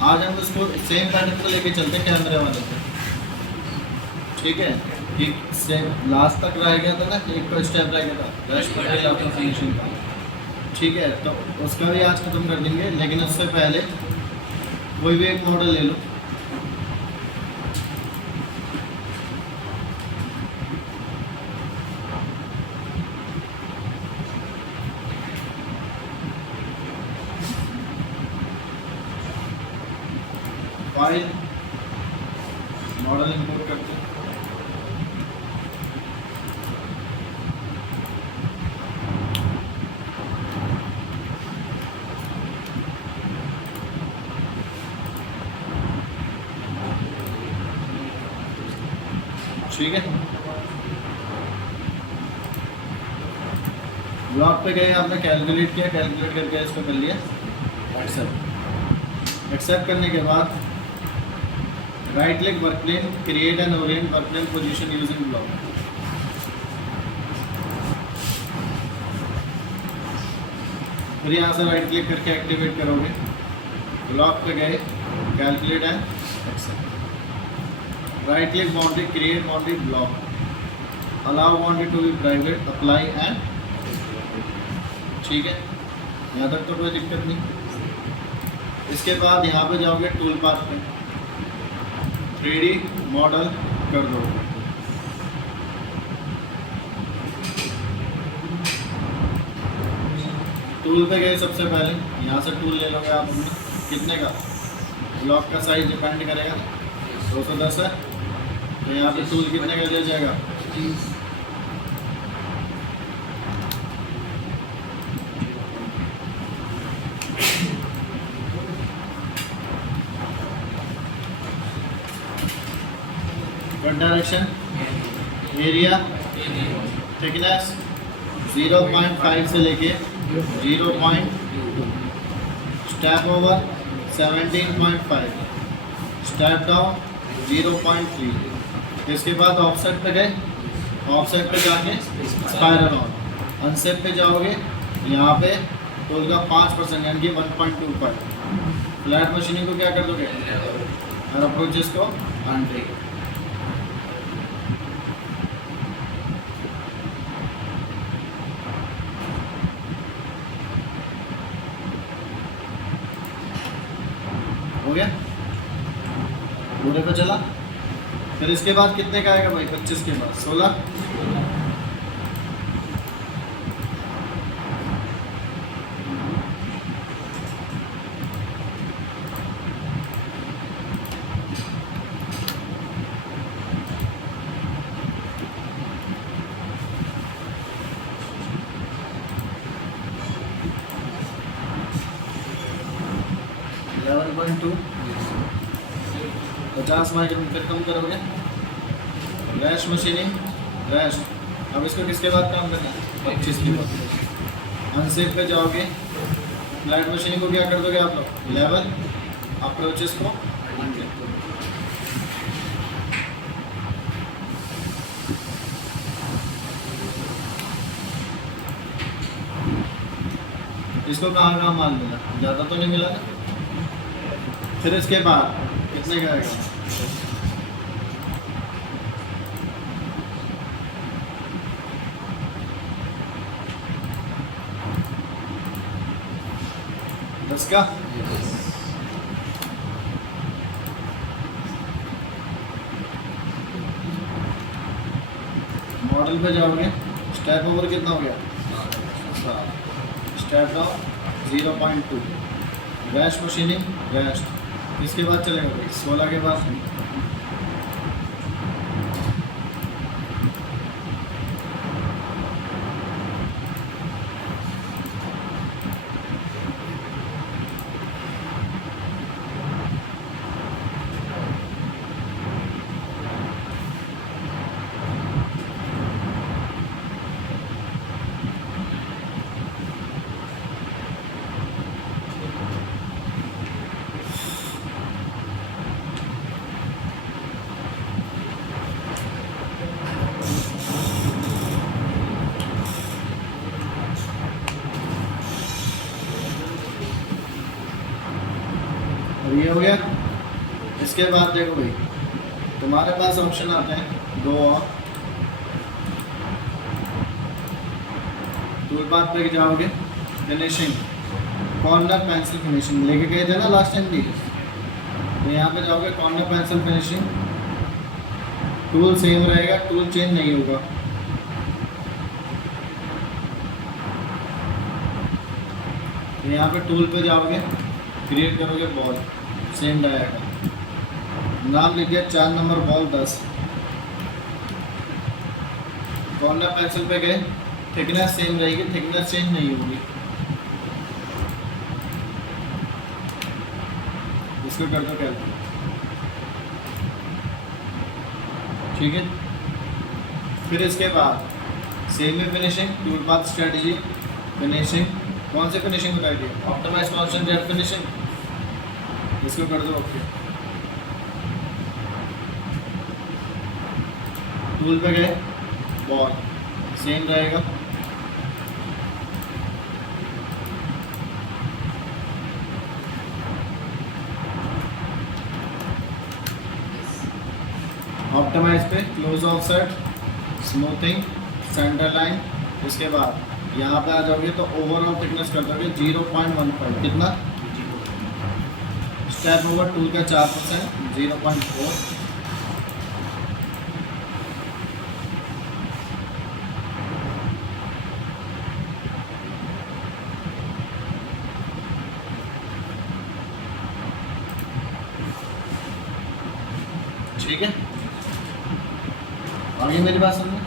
आज हम इसको सेम पैटर्न को लेके चलते हैं कैमरे वाले पे। ठीक है, कि सेम लास्ट तक रह गया था ना, एक तो स्टेप रह गया था रश पटेल आफ्टर फिनिशिंग का। ठीक है, तो उसका भी आज खत्म कर देंगे, लेकिन उससे पहले कोई भी एक मॉडल ले लो। फाइल मॉडल इंपोर्ट करते हैं। ठीक है, ब्लॉक पे गए, आपने कैलकुलेट किया, कैलकुलेट करके इसको कर लिया एक्सेप्ट। एक्सेप्ट करने के बाद right click work plane, create an orient work plane position using block. फिर यहाँ से राइट क्लिक करके एक्टिवेट करोगे, ब्लॉक पे गए, calculate and accept. Right click boundary, create boundary block, allow boundary to be private, apply and. ठीक है, यहाँ तक तो कोई दिक्कत नहीं। इसके बाद यहाँ पे जाओगे टूल पाथ पे, 3D मॉडल कर दो। टूल पे गए, सबसे पहले यहाँ से टूल ले लोगे आप अपना, कितने का, ब्लॉक का साइज डिपेंड करेगा, 210 है, तो यहाँ पे टूल कितने का दिया जाएगा, 30। डायरेक्शन, एरिया, थिकनेस 0.5 से लेके 0. Step over 17.5, step down 0.3। इसके बाद ऑफसेट पे गए, ऑफसेट पे जाके स्पाइरल ऑन, अनसेट पे जाओगे, यहाँ पे टूल का 5% यानी कि 1.25। फ्लैट मशीनिंग को क्या कर दोगे और अप्रोचेस को 100। हो गया, पूरे पे चला। फिर इसके बाद कितने का आएगा भाई, 25 के बाद 16। .2 50 माइक्रोन। फिर कम करोगे, रैश मशीनिंग, रैश। अब इसको किसके बाद काम करना है, 25 के बाद। अनसेट पे जाओगे, फ्लैट मशीनिंग को क्या कर दोगे आप लोग, 11, अप्रोचेस को 100। इसको कहाँ माल मिला, ज़्यादा तो नहीं मिला ना। फिर इसके बाद कितने का आएगा, दस का। मॉडल पे जाओगे, स्टेप ओवर कितना हो गया, step down 0.2। Rash machining, rash. इसके बाद चलेगा भाई 16 के बाद। और ये हो गया। इसके बाद देखो भाई, तुम्हारे पास ऑप्शन आते हैं दो और। टूल पाथ पे जाओगे, फिनिशिंग, कॉर्नर पेंसिल फिनिशिंग लेके गए थे ना लास्ट टाइम भी, तो यहाँ पे जाओगे corner pencil finishing. Tool same रहेगा, टूल चेंज नहीं होगा। तो यहाँ पे टूल पे जाओगे, क्रिएट करोगे बॉल, सेम रहेगा। नाम लिखिए 4 नंबर बॉल 10। कॉर्नर पेंसिल पे गए, थिकनेस सेम रहेगी, थिकनेस चेंज नहीं होगी। इसको कर दो कैलकुलेट, ठीक है। फिर इसके बाद सेम में finishing, tool path strategy, finishing, कौन से फिनिशिंग बताई थी, ऑप्टिमाइज कॉन्सेंट्रेट फिनिशिंग, इसको कर दो ओके। टूल पे गए, बॉल सेम रहेगा। ऑप्टिमाइज पे close offset, smoothing, centre line. इसके बाद यहाँ पे आ जाओगे तो ओवरऑल थिकनेस कर दोगे 0.15। कितना, स्टेप ओवर टूल का 4%, 0.4। ठीक है, आगे मेरी बात सुनो।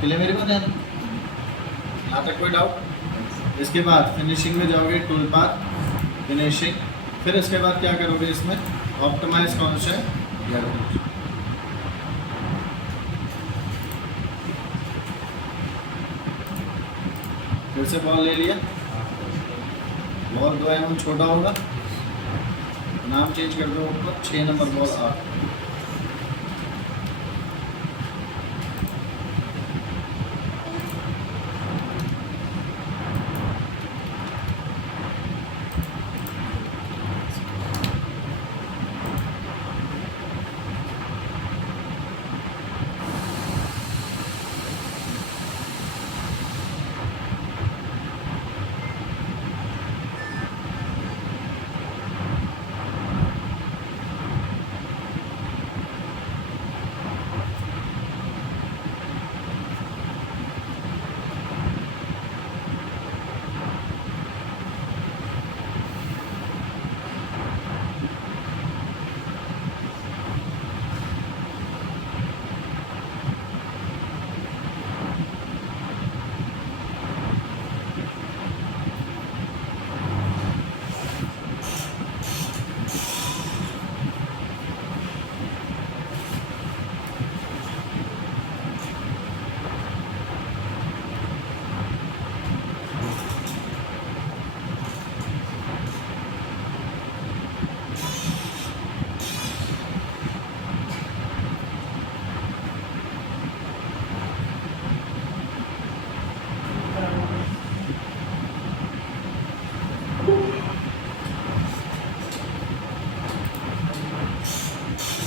चलिए मेरी बात ध्यान, यहाँ तक कोई डाउट। इसके बाद फिनिशिंग में जाओगे, टूल पाथ, फिनिशिंग। फिर इसके बाद क्या करोगे, इसमें ऑप्टिमाइज कॉन्सेंट्रेट। फिर से बॉल ले लिया, बॉल 2 mm छोटा होगा, नाम चेंज कर दो ऊपर, 6 नंबर बॉल 8।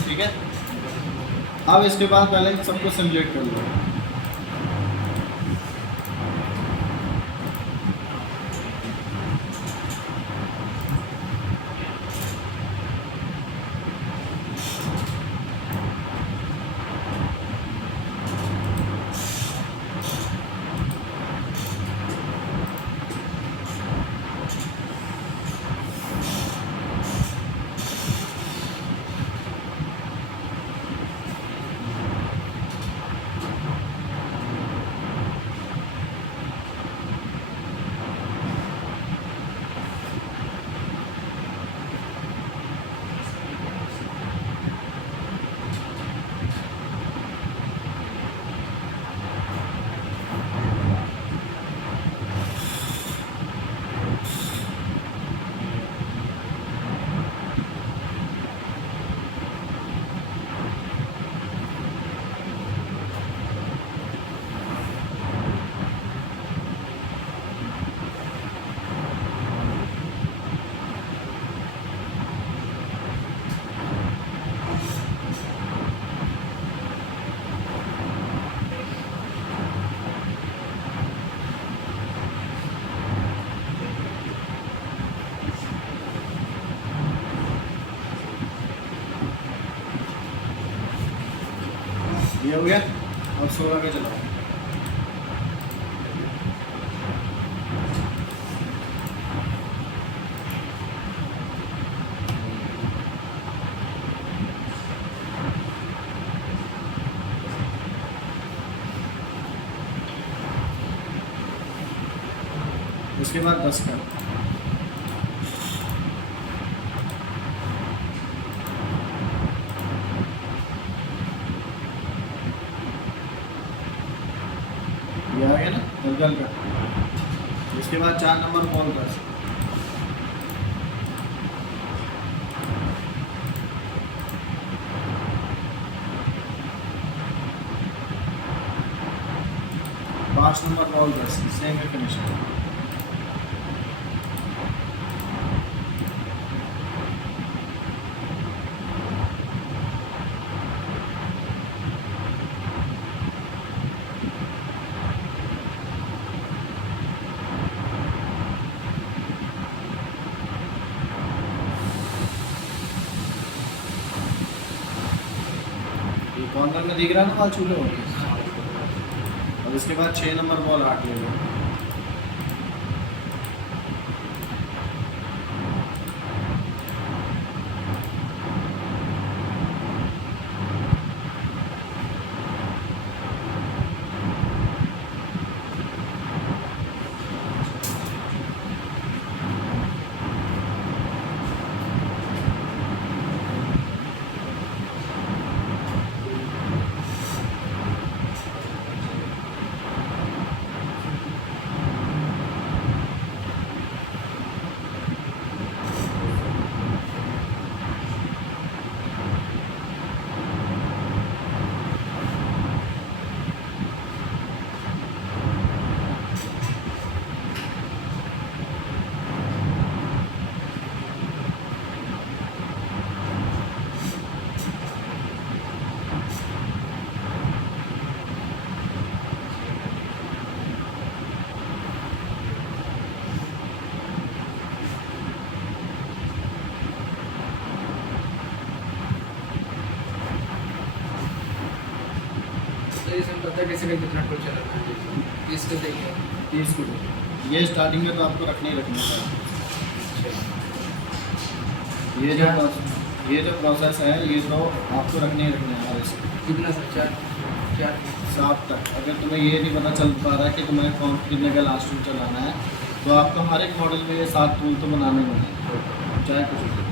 ठीक है, अब इसके बाद पहले सबको सिमुलेट कर लो। ये हो गया। अब 16 के चलाओ। उसके बाद 10 का। ये आ गया ना हल्का का। इसके बाद 4 नंबर बॉल बस। पाँच नंबर बॉल बस सेम है फिनिशर। कॉर्नर में दिख रहा है ना बॉल छूले हो गई। और इसके बाद 6 नंबर बॉल 8 ले लो। कैसे कितना टोल चलाना है 30 को देखिए 30 को ये स्टार्टिंग में तो आपको रखने ही रखना है। ये जो प्रोसेस है ये तो आपको रखने ही रखना है। ऐसे कितना सर 4 7 तक। अगर तुम्हें ये नहीं पता चल पा रहा है कि तुम्हें कौन कितने का लास्ट टूल चलाना है तो आपको हर एक मॉडल में ये 7 टूल तो बनाने होंगे चाहे कुछ भी।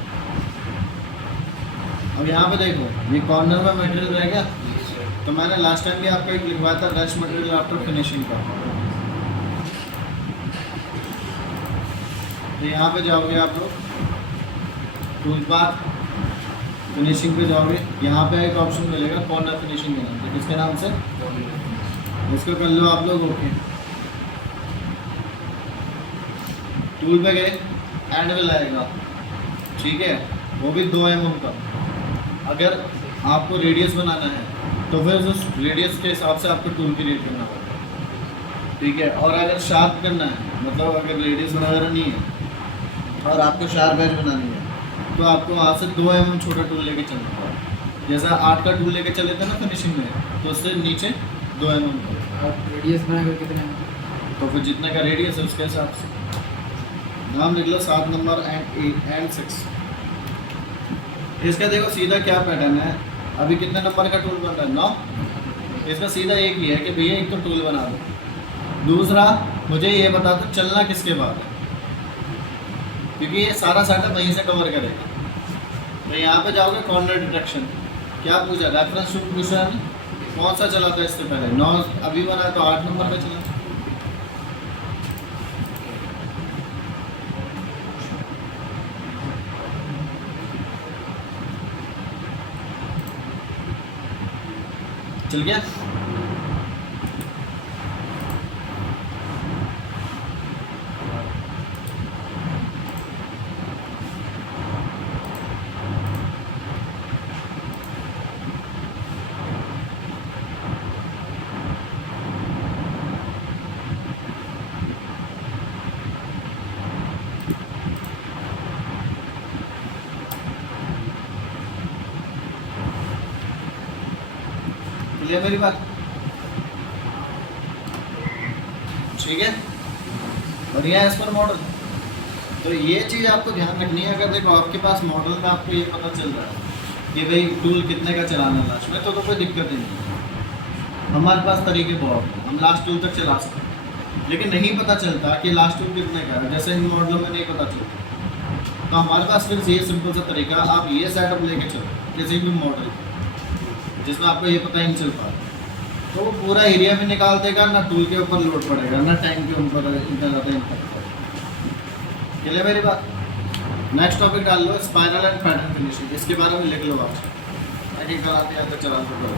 अब यहाँ पे देखो ये कॉर्नर में मटेरियल रह गया। तो मैंने लास्ट टाइम भी आपको एक लिखवाया था रश मटेरियल आफ्टर फिनिशिंग का। तो यहाँ पे जाओगे आप लोग टूल बार फिनिशिंग पे जाओगे। यहाँ पे एक ऑप्शन मिलेगा कॉर्नर फिनिशिंग के नाम से। किसके नाम से? इसको कर लो आप लोग ओके। टूल पे गए एंड में लाएगा ठीक है वो भी 2 mm का। अगर आपको रेडियस बनाना है तो फिर उस रेडियस के हिसाब से आपको टूल की रेट करना होगा ठीक है। और अगर शार्प करना है मतलब अगर रेडियस वगैरह नहीं है और आपको शार्प एज बनानी है तो आपको वहाँ से 2 mm छोटा टूल लेके चलना होगा। जैसा 8 का टूल लेके चले थे ना फिनिशिंग में तो उससे नीचे 2 mm का। और रेडियस बनाकर कितने तो फिर जितने का रेडियस है उसके हिसाब से नाम लिख लो 7 नंबर एंड 6। इसका देखो सीधा क्या पैटर्न है। अभी कितने नंबर का टूल बन रहा है 9। इसका सीधा एक ही है कि भैया एक तो टूल बना दो। दूसरा मुझे ये बता दो चलना किसके बाद है क्योंकि ये सारा सेटअप वहीं से कवर करेगा। तो यहाँ पे जाओगे कॉर्नर डिटेक्शन क्या पूछा रेफरेंस टूल पूछा है कौन सा चला था इससे पहले 9 अभी बना है तो 8 नंबर का चला। चल गया। क्लियर मेरी बात? ठीक है, और ये एज पर मॉडल। तो ये चीज़ आपको ध्यान रखनी है। अगर देखो आपके पास मॉडल में आपको ये पता चल रहा है कि भाई टूल कितने का चलाना है लास्ट में, तो कोई दिक्कत ही नहीं है। हमारे पास तरीके बहुत हैं, हम लास्ट टूल तक चला सकते हैं, लेकिन नहीं पता चलता कि लास्ट टूल कितने का है। जैसे इन मॉडलों में नहीं पता चलता, तो हमारे पास फिर ये सिंपल सा तरीका, आप ये सेटअप लेके चलो किसी भी मॉडल जिसमें आपको ये पता ही नहीं चल पा रहा, तो वो पूरा एरिया भी निकाल देगा, ना टूल के ऊपर लोड पड़ेगा, ना टाइम के ऊपर इतना ज़्यादा इम्पैक्ट पड़ेगा। चलिए मेरी बात, नेक्स्ट टॉपिक डाल लो, स्पाइरल एंड पैटर्न फिनिशिंग। इसके बारे में लिख लो आप, ताकि कल आते आते चला तो करो।